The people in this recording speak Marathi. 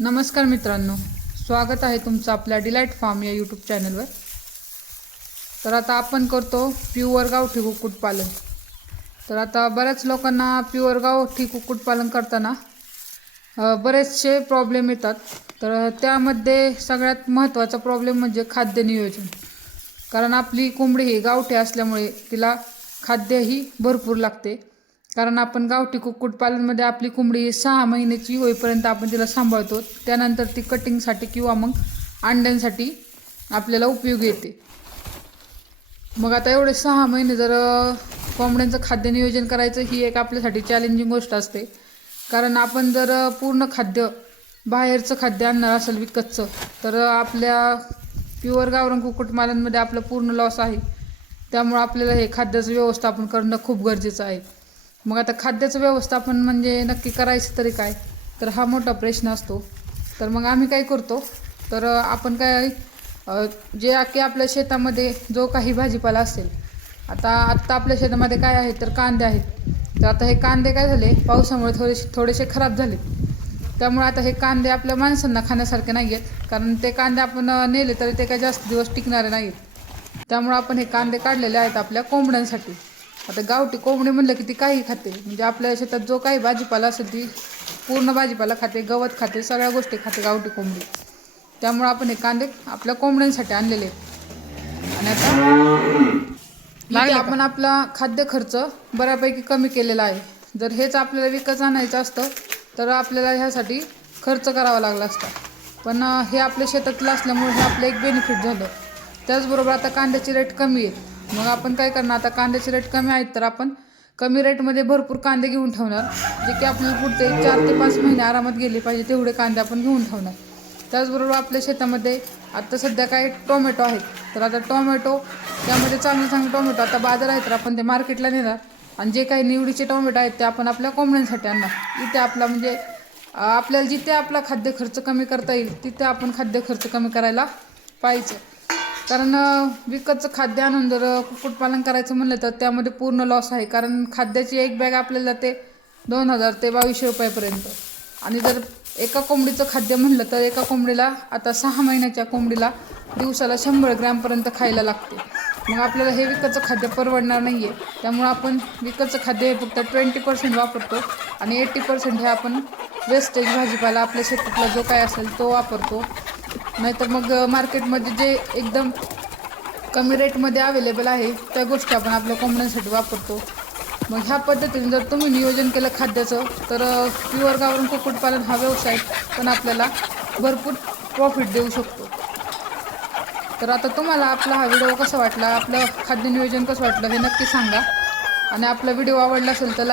नमस्कार मित्रांनो स्वागत आहे तुमचं आपल्या डिलाईट फार्म या यूट्यूब चॅनलवर तर आता आपण करतो प्युअर गावठी कुक्कुटपालन तर आता बऱ्याच लोकांना प्युअर गावठी कुक्कुटपालन करताना बरेचसे प्रॉब्लेम येतात. तर त्यामध्ये सगळ्यात महत्त्वाचा प्रॉब्लेम म्हणजे खाद्य नियोजन. कारण आपली कोंबडी ही गावठी असल्यामुळे तिला खाद्यही भरपूर लागते. कारण आपण गावठी कुक्कुटपालनमध्ये आपली कोंबडी सहा महिन्याची होईपर्यंत आपण तिला सांभाळतो. त्यानंतर ती कटिंगसाठी किंवा मग अंड्यांसाठी आपल्याला उपयोगी येते. मग आता एवढे सहा महिने जर कोंबड्यांचं खाद्य नियोजन करायचं ही एक आपल्यासाठी चॅलेंजिंग गोष्ट असते. कारण आपण जर पूर्ण खाद्य बाहेरचं खाद्य आणणार असेल विकतचं तर आपल्या प्युअर गावरान कुक्कुटमालांमध्ये आपलं पूर्ण लॉस आहे. त्यामुळं आपल्याला हे खाद्याचं व्यवस्थापन करणं खूप गरजेचं आहे. मग आता खाद्याचं व्यवस्थापन म्हणजे नक्की करायचं तरी काय? तर हा मोठा प्रश्न असतो. तर मग आम्ही काय करतो? तर आपण काय जे की आपल्या शेतामध्ये जो काही भाजीपाला असेल आता आत्ता आपल्या शेतामध्ये काय आहे तर कांदे आहेत. तर आता हे कांदे काय झाले? पावसामुळे थोडेसे थोडेसे खराब झाले त्यामुळे आता हे कांदे आपल्या माणसांना खाण्यासारखे नाही आहेत कारण ते कांदे आपण नेले तरी ते काय जास्त दिवस टिकणारे नाहीत त्यामुळे आपण हे कांदे काढलेले आहेत आपल्या कोंबड्यांसाठी. आता गावठी कोंबडी म्हणलं की ती काही खाते. म्हणजे आपल्या शेतात जो काही भाजीपाला असेल ती पूर्ण भाजीपाला खाते गवत खाते सगळ्या गोष्टी खाते गावठी कोंबडी. त्यामुळे आपण हे कांदे आपल्या कोंबड्यांसाठी आणलेले आहेत. आणि आता आपण आपला खाद्य खर्च बऱ्यापैकी कमी केलेला आहे. जर हेच आपल्याला विकत आणायचं असतं तर आपल्याला ह्यासाठी खर्च करावा लागला असता. पण हे आपल्या शेतातलं असल्यामुळे हे आपलं एक बेनिफिट झालं. त्याचबरोबर आता कांद्याची रेट कमी आहे. मग आपण काय करणार? आता कांद्याचे रेट कमी आहेत तर आपण कमी रेटमध्ये भरपूर कांदे घेऊन ठेवणार जे की आपल्याला पुढचे चार ते पाच महिने आरामात गेले पाहिजे तेवढे कांदे आपण घेऊन ठेवणार. त्याचबरोबर आपल्या शेतामध्ये आता सध्या काय टोमॅटो आहेत तर आता टोमॅटो त्यामध्ये चांगले चांगले टोमॅटो आता बाजार आहेत तर आपण ते मार्केटला नेणार आणि जे काही निवडीचे टोमॅटो आहेत ते आपण आपल्या कोंबड्यांसाठी आणणार. इथे आपला म्हणजे आपल्याला जिथे आपला खाद्य खर्च कमी करता येईल तिथे आपण खाद्य खर्च कमी करायला पाहिजे. कारण विकतचं खाद्य आणून जर कुक्कुटपालन करायचं म्हणलं तर त्यामध्ये पूर्ण लॉस आहे. कारण खाद्याची एक बॅग आपल्याला ते दोन हजार ते बावीसशे रुपयापर्यंत. आणि जर एका कोंबडीचं खाद्य म्हणलं तर एका कोंबडीला आता सहा महिन्याच्या कोंबडीला दिवसाला शंभर ग्रॅमपर्यंत खायला लागते. मग आपल्याला हे विकतचं खाद्य परवडणार नाही आहे त्यामुळं आपण विकतचं खाद्य हे फक्त ट्वेंटी पर्सेंट वापरतो आणि एट्टी पर्सेंट हे आपण वेस्टेज भाजीपाला आपल्या शेतातला जो काय असेल तो वापरतो. नाहीतर मग मार्केटमध्ये जे एकदम कमी रेटमध्ये अवेलेबल आहे त्या गोष्टी आपण आपल्या कोंबड्यांसाठी वापरतो. मग ह्या पद्धतीने जर तुम्ही नियोजन केलं खाद्याचं तर प्युअर गावरून कुक्कुटपालन हा व्यवसाय पण आपल्याला भरपूर प्रॉफिट देऊ शकतो. तर आता तुम्हाला आपला हा व्हिडिओ कसा वाटला आपलं खाद्य नियोजन कसं वाटलं हे नक्की सांगा. आणि आपला व्हिडिओ आवडला असेल तर लाईक